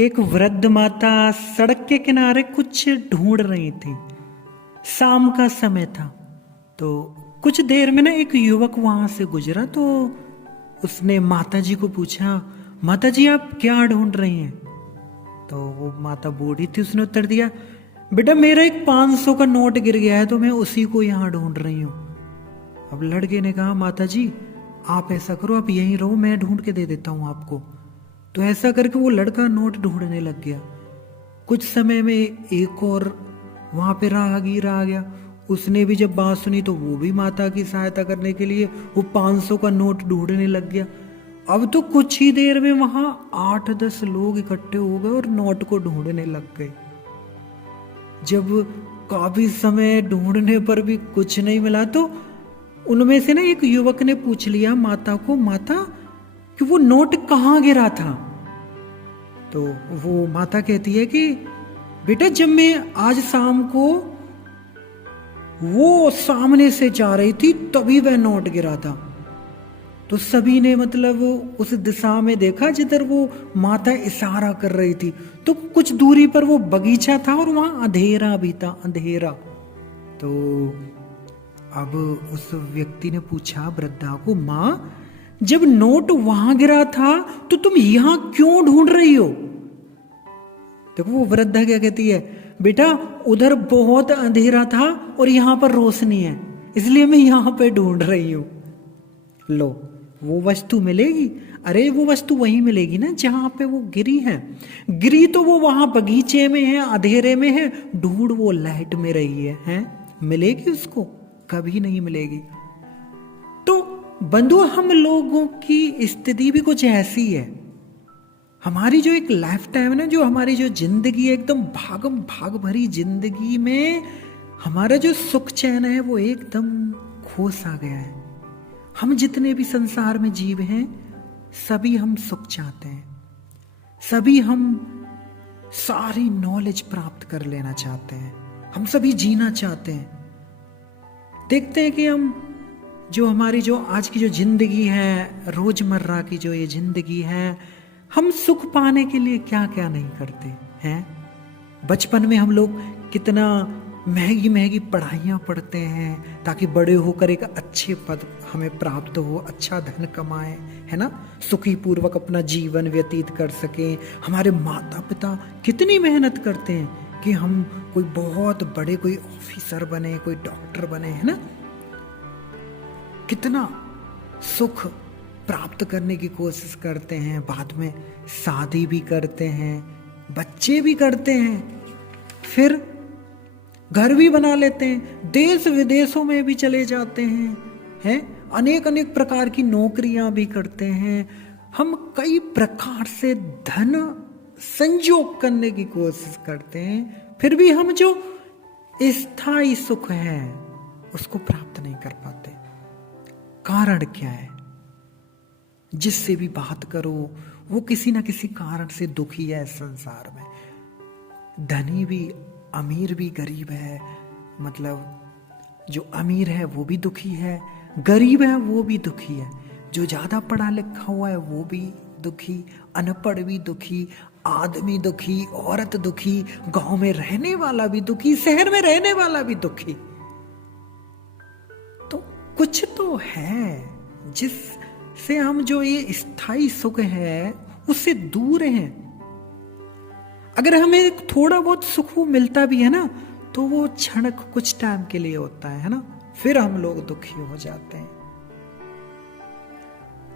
एक वृद्ध माता सड़क के किनारे कुछ ढूंढ रही थी। शाम का समय था तो कुछ देर में ना एक युवक वहां से गुजरा तो उसने माता जी को पूछा, माता जी आप क्या ढूंढ रही हैं? तो वो माता बूढ़ी थी, उसने उत्तर दिया, बेटा मेरा एक 500 का नोट गिर गया है तो मैं उसी को यहाँ ढूंढ रही हूँ। अब लड़के ने कहा, माता जी आप ऐसा करो, आप यहीं रहो, मैं ढूंढ के दे देता हूँ आपको। तो ऐसा करके वो लड़का नोट ढूंढने लग गया। कुछ समय में एक और वहां पे राहगीर आ गया। उसने भी जब बात सुनी तो वो भी माता की सहायता करने के लिए वो 500 का नोट ढूंढने लग गया। अब तो कुछ ही देर में वहां 8-10 लोग इकट्ठे हो गए और नोट को ढूंढने लग गए। जब काफी समय ढूंढने पर भी कुछ नहीं मिला तो उनमें से ना एक युवक ने पूछ लिया माता को, माता कि वो नोट कहाँ गिरा था? तो वो माता कहती है कि बेटा जब मैं आज शाम को वो सामने से जा रही थी तभी वह नोट गिरा था। तो सभी ने मतलब उस दिशा में देखा जिधर वो माता इशारा कर रही थी। तो कुछ दूरी पर वो बगीचा था और वहां अंधेरा भी था, अंधेरा। तो अब उस व्यक्ति ने पूछा वृद्धा को, माँ जब नोट वहां गिरा था तो तुम यहां क्यों ढूंढ रही हो? देखो वो वृद्धा क्या कहती है, बेटा उधर बहुत अंधेरा था और यहां पर रोशनी है, इसलिए मैं यहां पे ढूंढ रही हूं। लो वो वस्तु मिलेगी? अरे वो वस्तु वहीं मिलेगी ना जहां पे वो गिरी है। गिरी तो वो वहां बगीचे में है, अंधेरे में है, ढूंढ वो लाइट में रही है? मिलेगी उसको? कभी नहीं मिलेगी। तो बंधु हम लोगों की स्थिति भी कुछ ऐसी है। हमारी जो एक लाइफ टाइम है ना, जो हमारी जो जिंदगी है, एकदम भागम भाग भरी जिंदगी में हमारा जो सुख चैन है वो एकदम खो सा गया है। हम जितने भी संसार में जीव हैं सभी हम सुख चाहते हैं, सभी हम सारी नॉलेज प्राप्त कर लेना चाहते हैं, हम सभी जीना चाहते हैं। देखते हैं कि हम जो हमारी जो आज की जो जिंदगी है, रोजमर्रा की जो ये जिंदगी है, हम सुख पाने के लिए क्या क्या नहीं करते हैं। बचपन में हम लोग कितना महंगी महंगी पढ़ाइयाँ पढ़ते हैं ताकि बड़े होकर एक अच्छे पद हमें प्राप्त हो, अच्छा धन कमाएं, है ना, सुखी पूर्वक अपना जीवन व्यतीत कर सकें। हमारे माता पिता कितनी मेहनत करते हैं कि हम कोई बहुत बड़े कोई ऑफिसर बने, कोई डॉक्टर बने, है ना। कितना सुख प्राप्त करने की कोशिश करते हैं, बाद में शादी भी करते हैं, बच्चे भी करते हैं, फिर घर भी बना लेते हैं, देश विदेशों में भी चले जाते हैं, अनेक अनेक प्रकार की नौकरियां भी करते हैं। हम कई प्रकार से धन संयोग करने की कोशिश करते हैं, फिर भी हम जो स्थायी सुख है उसको प्राप्त नहीं कर पाते। कारण क्या है? जिससे भी बात करो वो किसी ना किसी कारण से दुखी है। संसार में धनी भी, अमीर भी, गरीब है, मतलब जो अमीर है वो भी दुखी है, गरीब है वो भी दुखी है, जो ज्यादा पढ़ा लिखा हुआ है वो भी दुखी, अनपढ़ भी दुखी, आदमी दुखी, औरत दुखी, गांव में रहने वाला भी दुखी, शहर में रहने वाला भी दुखी। तो कुछ तो है जिससे हम जो ये स्थायी सुख है उससे दूर हैं। अगर हमें थोड़ा बहुत सुख मिलता भी है ना तो वो क्षण कुछ टाइम के लिए होता है ना, फिर हम लोग दुखी हो जाते हैं।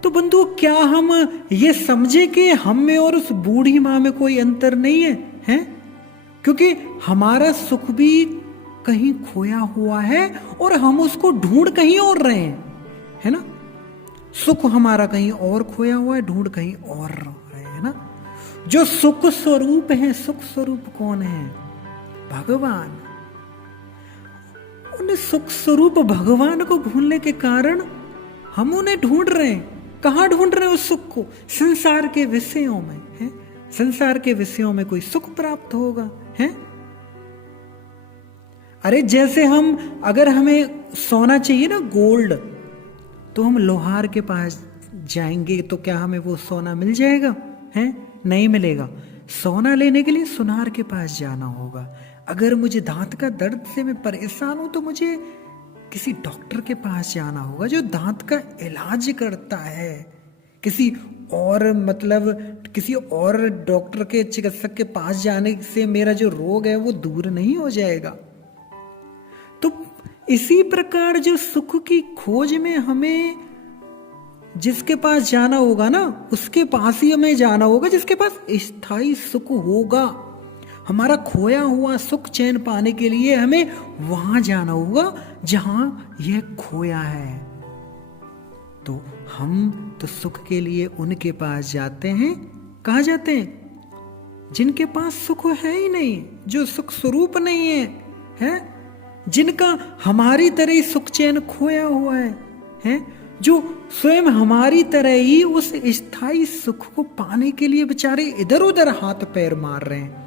तो बंधु क्या हम ये समझे कि हम में और उस बूढ़ी माँ में कोई अंतर नहीं है, हैं? क्योंकि हमारा सुख भी कहीं खोया हुआ है और हम उसको ढूंढ कहीं और रहे हैं, है ना। सुख हमारा कहीं और खोया हुआ है, ढूंढ कहीं और रहे हैं ना। जो सुख स्वरूप है, सुख स्वरूप कौन है? भगवान। उन सुख स्वरूप भगवान को भूलने के कारण हम उन्हें ढूंढ रहे हैं। कहां ढूंढ रहे हैं उस सुख को? संसार के विषयों में है। संसार के विषयों में कोई सुख प्राप्त होगा, है? अरे जैसे हम, अगर हमें सोना चाहिए ना, गोल्ड, तो हम लोहार के पास जाएंगे तो क्या हमें वो सोना मिल जाएगा? है? नहीं मिलेगा। सोना लेने के लिए सुनार के पास जाना होगा। अगर मुझे दांत का दर्द से मैं परेशान हूं तो मुझे किसी डॉक्टर के पास जाना होगा जो दांत का इलाज करता है। किसी और डॉक्टर के, चिकित्सक के पास जाने से मेरा जो रोग है वो दूर नहीं हो जाएगा। तो इसी प्रकार जो सुख की खोज में हमें जिसके पास जाना होगा ना, उसके पास ही हमें जाना होगा जिसके पास स्थायी सुख होगा। हमारा खोया हुआ सुख चैन पाने के लिए हमें वहां जाना होगा जहां यह खोया है। तो हम तो सुख के लिए उनके पास जाते हैं। कहाँ जाते हैं? जिनके पास सुख है ही नहीं, जो सुख स्वरूप नहीं है, जिनका हमारी तरह ही सुख चैन खोया हुआ है, जो स्वयं हमारी तरह ही उस स्थायी सुख को पाने के लिए बेचारे इधर उधर हाथ पैर मार रहे हैं।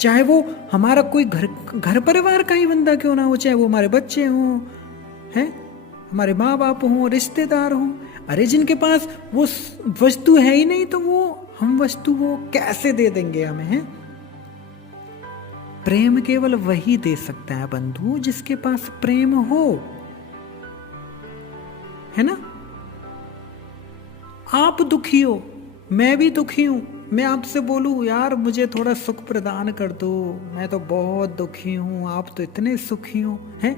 चाहे वो हमारा कोई घर परिवार का ही बंदा क्यों ना हो, चाहे वो हमारे बच्चे हों, हैं, हमारे माँ बाप हों, रिश्तेदार हों। अरे जिनके पास वो वस्तु है ही नहीं तो हम वस्तु वो कैसे दे देंगे हमें, हैं? प्रेम केवल वही दे सकता है बंधु जिसके पास प्रेम हो, है ना? आप दुखी हो, मैं भी दुखी हूं, मैं आपसे बोलूं यार मुझे थोड़ा सुख प्रदान कर दो, मैं तो बहुत दुखी हूं, आप तो इतने सुखी हो, हैं?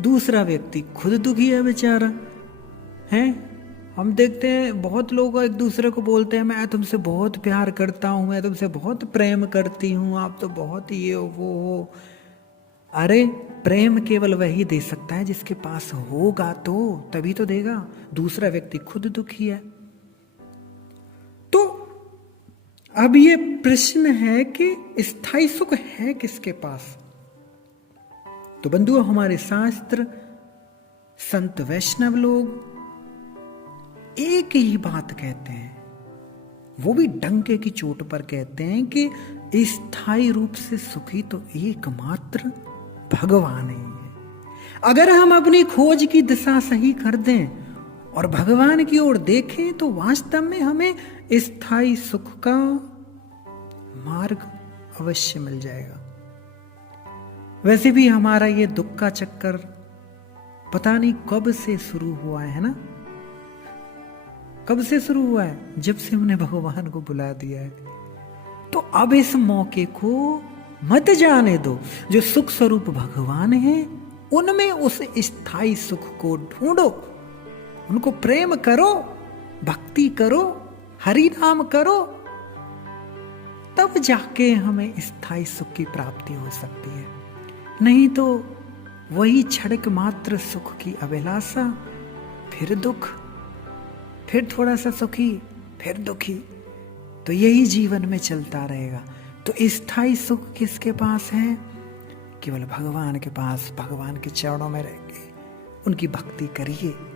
दूसरा व्यक्ति खुद दुखी है बेचारा, हैं? हम देखते हैं बहुत लोग एक दूसरे को बोलते हैं मैं तुमसे बहुत प्यार करता हूं, मैं तुमसे बहुत प्रेम करती हूं, आप तो बहुत ये हो वो हो। अरे प्रेम केवल वही दे सकता है जिसके पास होगा तो तभी तो देगा। दूसरा व्यक्ति खुद दुखी है। तो अब ये प्रश्न है कि स्थायी सुख है किसके पास? तो बंधुओं हमारे शास्त्र, संत वैष्णव लोग एक ही बात कहते हैं, वो भी डंके की चोट पर कहते हैं कि स्थायी रूप से सुखी तो एकमात्र भगवान ही है। अगर हम अपनी खोज की दिशा सही कर दें और भगवान की ओर देखें तो वास्तव में हमें स्थायी सुख का मार्ग अवश्य मिल जाएगा। वैसे भी हमारा ये दुख का चक्कर पता नहीं कब से शुरू हुआ है ना? कब से शुरू हुआ है? जब से हमने भगवान को बुला दिया है। तो अब इस मौके को मत जाने दो। जो सुख स्वरूप भगवान है उनमें उस स्थायी सुख को ढूंढो, उनको प्रेम करो, भक्ति करो, हरि नाम करो, तब जाके हमें स्थायी सुख की प्राप्ति हो सकती है। नहीं तो वही क्षणिक मात्र सुख की अभिलाषा, फिर दुख, फिर थोड़ा सा सुखी, फिर दुखी, तो यही जीवन में चलता रहेगा। तो स्थायी सुख किसके पास है? केवल भगवान के पास। भगवान के चरणों में रह के उनकी भक्ति करिए।